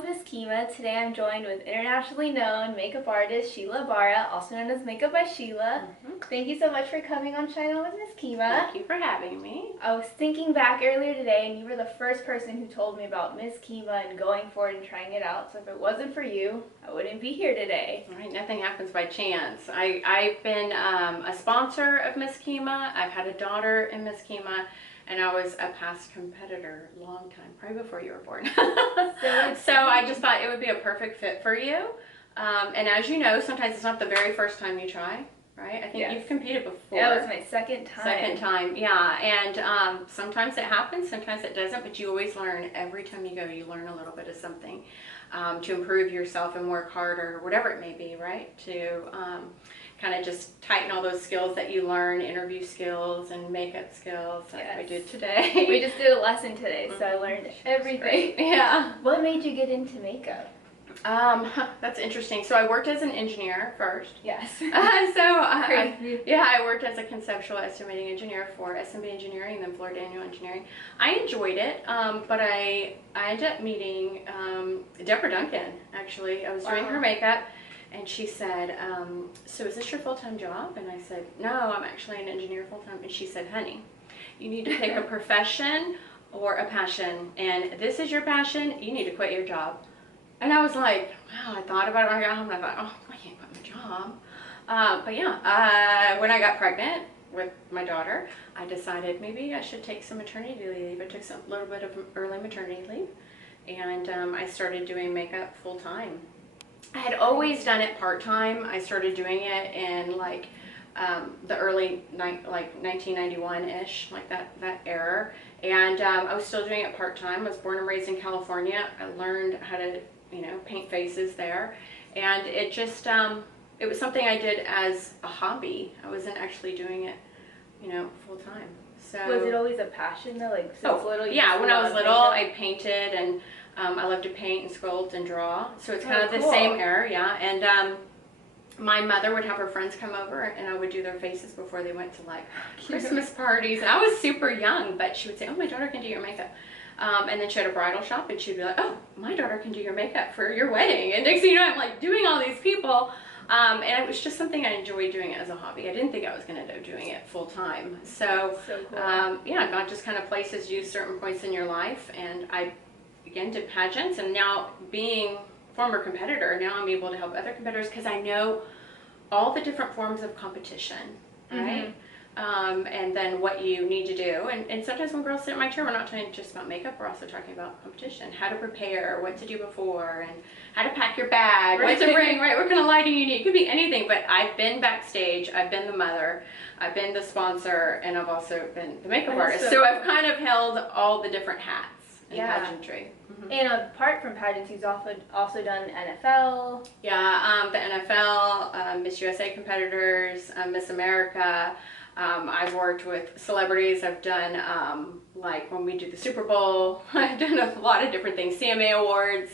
with Miss Kemah. Today I'm joined with internationally known makeup artist Sheila Ybarra, also known as Makeup by Sheila. Thank you so much for coming on Shine On with Miss Kemah. Thank you for having me. I was thinking back earlier today and you were the first person who told me about Miss Kemah and going for it and trying it out. So if it wasn't for you, I wouldn't be here today. All right, nothing happens by chance. I've been a sponsor of Miss Kemah. I've had a daughter in Miss Kemah. And I was a past competitor a long time, probably before you were born. So I just thought it would be a perfect fit for you. And as you know, sometimes it's not the very first time you try, right? I think you've competed before. Yeah, it was my second time. Second time, yeah. And sometimes it happens, sometimes it doesn't, but you always learn. Every time you go, you learn a little bit of something to improve yourself and work harder, whatever it may be, right? To kind of just tighten all those skills that you learn, interview skills and makeup skills like we did today. We just did a lesson today, so I learned everything. Yeah. What made you get into makeup? That's interesting. So I worked as an engineer first. Yes. I worked as a conceptual estimating engineer for SMB Engineering and then Florida Annual Engineering. I enjoyed it, but I ended up meeting Deborah Duncan, actually. I was doing her makeup. And she said, so is this your full-time job? And I said, no, I'm actually an engineer full-time. And she said, honey, you need to pick a profession or a passion. And this is your passion, you need to quit your job. And I was like, wow, I thought about it when I got home. And I thought, oh, I can't quit my job. But yeah, when I got pregnant with my daughter, I decided maybe I should take some maternity leave. I took a little bit of early maternity leave. And I started doing makeup full-time. I had always done it part-time. I started doing it in like the early, like 1991-ish, like that era. And I was still doing it part-time. I was born and raised in California. I learned how to, paint faces there. And it just, it was something I did as a hobby. I wasn't actually doing it, full-time. So was it always a passion though? Like since little? Yeah, when I was little, I painted and I love to paint and sculpt and draw. So it's kind of the same era, yeah. And my mother would have her friends come over and I would do their faces before they went to like Christmas parties. And I was super young, but she would say, oh, my daughter can do your makeup. And then she had a bridal shop and she'd be like, oh, my daughter can do your makeup for your wedding. And next thing you know, I'm like doing all these people. And it was just something I enjoyed doing as a hobby. I didn't think I was going to end up doing it full time. So, cool. Yeah, God just kind of places you certain points in your life. And I again did pageants, and now being former competitor, now I'm able to help other competitors because I know all the different forms of competition, right? And then what you need to do. And sometimes when girls sit in my chair, we're not talking just about makeup, we're also talking about competition, how to prepare, what to do before, and how to pack your bag, what to bring, right? What kind of lighting you need. It could be anything, but I've been backstage, I've been the mother, I've been the sponsor, and I've also been the makeup artist. So I've kind of held all the different hats in pageantry. And apart from pageants, you've also done NFL. Yeah, the NFL, Miss USA competitors, Miss America. I've worked with celebrities. I've done, like when we do the Super Bowl, I've done a lot of different things, CMA Awards.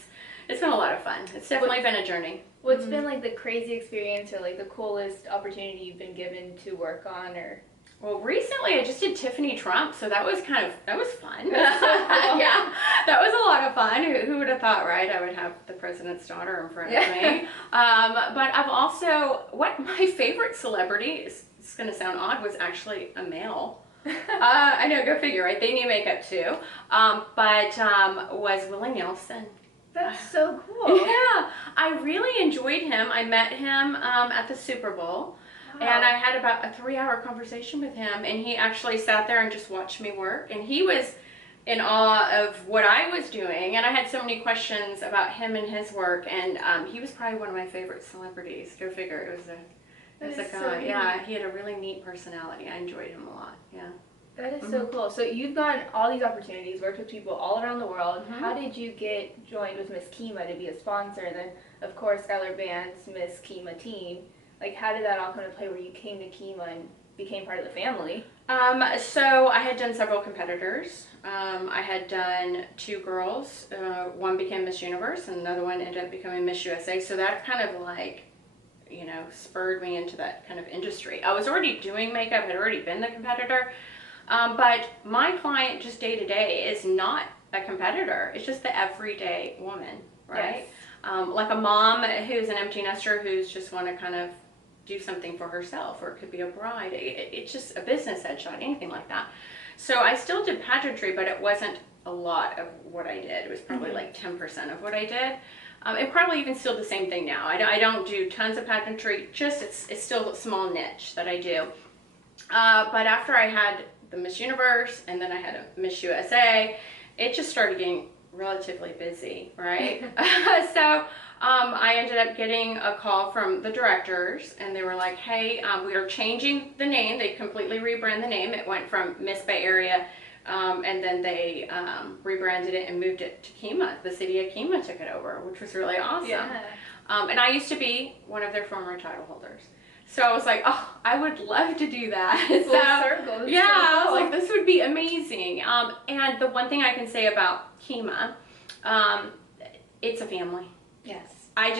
It's been a lot of fun. It's definitely been a journey. What's been like the crazy experience or like the coolest opportunity you've been given to work on? Or well, recently I just did Tiffany Trump, so that was fun. That's so cool. Yeah, that was a lot of fun. Who would have thought, right? I would have the president's daughter in front of me. But I've also, my favorite celebrity is, it's going to sound odd, was actually a male. I know, go figure, right? They need makeup too. But was Willie Nelson. That's so cool. Yeah, I really enjoyed him. I met him at the Super Bowl. And I had about a 3-hour conversation with him, and he actually sat there and just watched me work, and he was in awe of what I was doing, and I had so many questions about him and his work, and he was probably one of my favorite celebrities. Go figure, it was a guy. So yeah, he had a really neat personality. I enjoyed him a lot. Yeah. That is so cool. So you've gotten all these opportunities, worked with people all around the world. How did you get joined with Miss Kemah to be a sponsor? And then, of course, Skylar Band's Miss Kemah team. Like, how did that all come into play where you came to Kemah and became part of the family? So I had done several competitors. I had done 2 girls. One became Miss Universe and another one ended up becoming Miss USA. So that kind of like, spurred me into that kind of industry. I was already doing makeup, had already been the competitor. But my client just day to day is not a competitor. It's just the everyday woman. right? Yes. Like a mom who's an empty nester who's just want to kind of do something for herself, or it could be a bride. It's just a business headshot, anything like that. So I still did pageantry, but it wasn't a lot of what I did. It was probably like 10% of what I did. And probably even still the same thing now. I don't do tons of pageantry, just it's still a small niche that I do. But after I had the Miss Universe and then I had a Miss USA, it just started getting relatively busy, right? So I ended up getting a call from the directors, and they were like, hey, we are changing the name. They completely rebranded the name. It went from Miss Bay Area, and then they rebranded it and moved it to Kemah. The city of Kemah took it over, which was really awesome. Yeah. And I used to be one of their former title holders. So I was like, oh, I would love to do that. Full circle. Yeah, So I was cool. like, this would be amazing. And the one thing I can say about Kemah, it's a family. Yes. I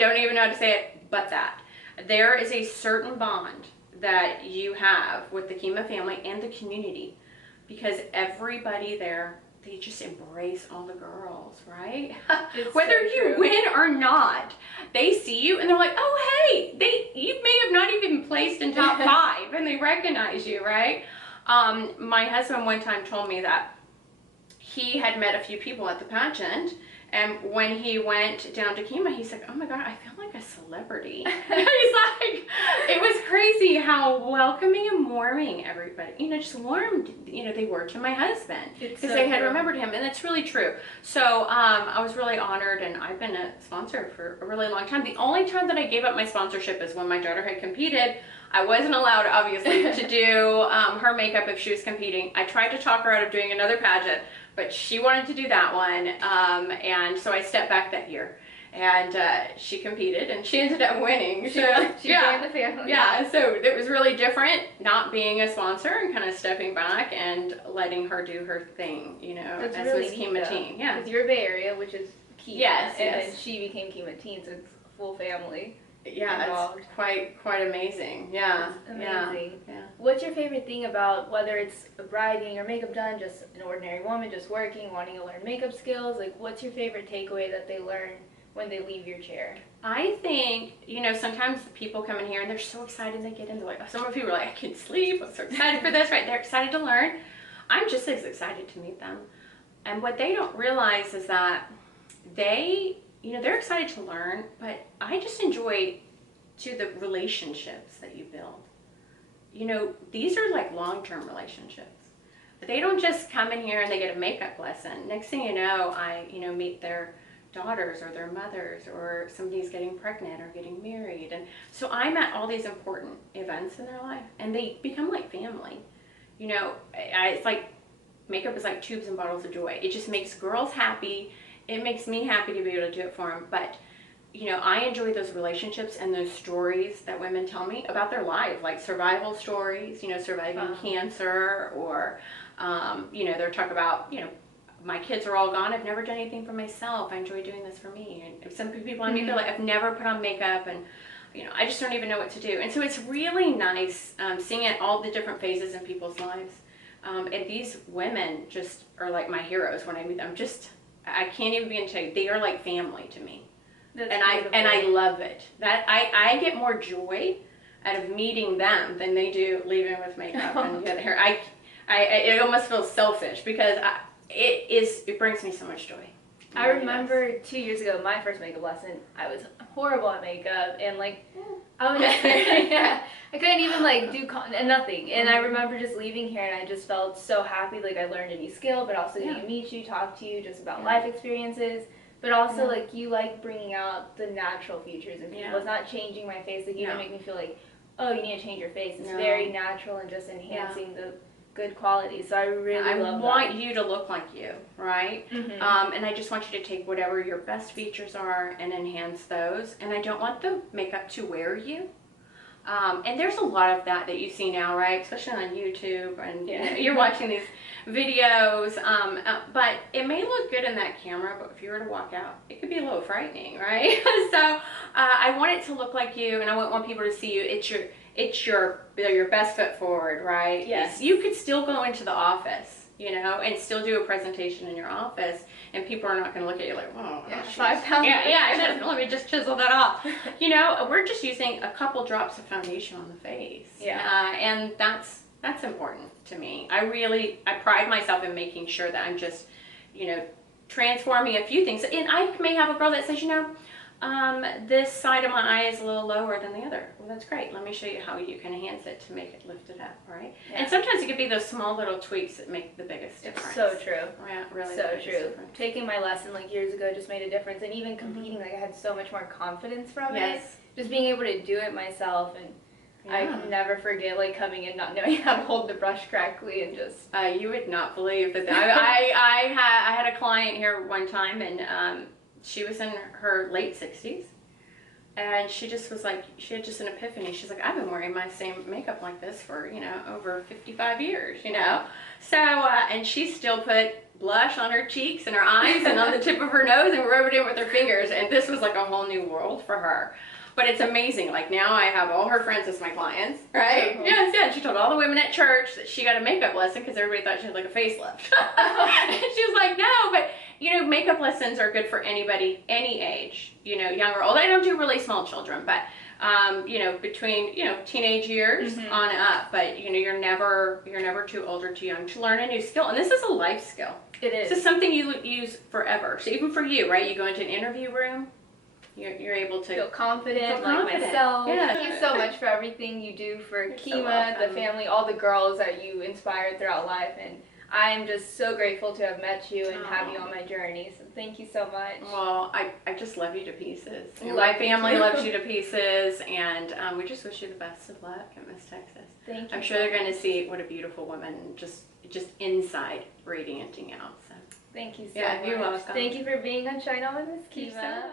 don't even know how to say it, but that. There is a certain bond that you have with the Kemah family and the community, because everybody there, they just embrace all the girls, right? Whether so you true. win or not, they see you and they're like, oh, hey, you may have not even been placed in top 5, and they recognize you, right? My husband one time told me that he had met a few people at the pageant, and when he went down to Kemah, he's like, oh my God, I feel like a celebrity. He's like, it was crazy how welcoming and warming everybody, just warmed, they were to my husband, because so they had true. remembered him, and it's really true. So I was really honored, and I've been a sponsor for a really long time. The only time that I gave up my sponsorship is when my daughter had competed. I wasn't allowed, obviously, to do her makeup if she was competing. I tried to talk her out of doing another pageant, but she wanted to do that one, and so I stepped back that year, and she competed, and she ended up winning. She yeah, joined the family. yeah. So it was really different, not being a sponsor and kind of stepping back and letting her do her thing, That's as really Miss neat, Kemah though. Teen. Yeah. Because you're Bay Area, which is Kemah, Yes, and yes. then she became Kemah Teen, so it's full family. Yeah, involved. it's quite amazing. Yeah, It's amazing. Yeah. What's your favorite thing about, whether it's a bride getting her makeup done, just an ordinary woman just working, wanting to learn makeup skills? Like, what's your favorite takeaway that they learn when they leave your chair? I think, sometimes the people come in here and they're so excited they get into like, some people are like, I can't sleep, I'm so excited for this, right? They're excited to learn. I'm just as excited to meet them. And what they don't realize is that they're excited to learn, but I just enjoy the relationships that you build. These are like long-term relationships. They don't just come in here and they get a makeup lesson. Next thing you know, I meet their daughters or their mothers, or somebody's getting pregnant or getting married. And so I'm at all these important events in their life, and they become like family. It's like makeup is like tubes and bottles of joy. It just makes girls happy. It makes me happy to be able to do it for them. But I enjoy those relationships and those stories that women tell me about their life, like survival stories, surviving cancer, or, they're talking about, my kids are all gone. I've never done anything for myself. I enjoy doing this for me. And some people I meet, they're like, I've never put on makeup, and, I just don't even know what to do. And so it's really nice seeing it, all the different phases in people's lives. And these women just are like my heroes when I meet them. I can't even begin to tell you, they are like family to me. That's and beautiful. I love it. That I get more joy out of meeting them than they do leaving with makeup and getting hair. It almost feels selfish, because it brings me so much joy. I remember 2 years ago, my first makeup lesson, I was horrible at makeup, and I was I couldn't even do nothing. And I remember just leaving here, and I just felt so happy, I learned a new skill, but also getting to meet you, talk to you just about life experiences. But also, you bringing out the natural features in people. It's not changing my face. You don't make me feel like, oh, you need to change your face. It's very natural and just enhancing the good qualities. So I really love that. I want you to look like you, right? And I just want you to take whatever your best features are and enhance those. And I don't want the makeup to wear you. And there's a lot of that you see now, right? Especially on YouTube, and you're watching these videos. But it may look good in that camera, but if you were to walk out, it could be a little frightening, right? So I want it to look like you, and I want people to see you. It's your best foot forward, right? Yes. You could still go into the office and still do a presentation in your office, and people are not going to look at you like, oh, Yeah, she's- 5 pounds. yeah, let me just chisel that off. We're just using a couple drops of foundation on the face. Yeah. And that's important to me. I pride myself in making sure that I'm just, transforming a few things. And I may have a girl that says, this side of my eye is a little lower than the other. Well, that's great. Let me show you how you can enhance it to make it lift it up, right? Yeah. And sometimes it could be those small little tweaks that make the biggest difference. It's so true. Yeah, really. So true. Taking my lesson years ago just made a difference, and even competing, I had so much more confidence from it. Just being able to do it myself, and I can never forget coming in not knowing how to hold the brush correctly and just. You would not believe that. I had a client here one time, and she was in her late 60s, and she just was like, she had just an epiphany. She's like, I've been wearing my same makeup like this for, over 55 years, So, and she still put blush on her cheeks and her eyes and on the tip of her nose and rubbed it in with her fingers, and this was like a whole new world for her. But it's amazing. Now I have all her friends as my clients, right? Oh. Yes. She told all the women at church that she got a makeup lesson because everybody thought she had like a facelift. And she was like, no, but makeup lessons are good for anybody, any age, young or old. I don't do really small children, but between teenage years on up. But you're never too old or too young to learn a new skill, and this is a life skill. It is. This is something you use forever. So even for you, right? You go into an interview room. You're able to feel confident, like myself. Yeah. Thank you so much for everything you do for You're so Kemah, welcome. the family, all the girls that you inspired throughout life, and I'm just so grateful to have met you and have you on my journey. So thank you so much. Well, I just love you to pieces. Love My you family too. loves you to pieces, and we just wish you the best of luck at Miss Texas. Thank you. I'm sure they're going to see what a beautiful woman just inside radiating out. So Thank you so Yeah, much. you're welcome. Thank you for being on Shine On with Miss You're so Kemah. welcome.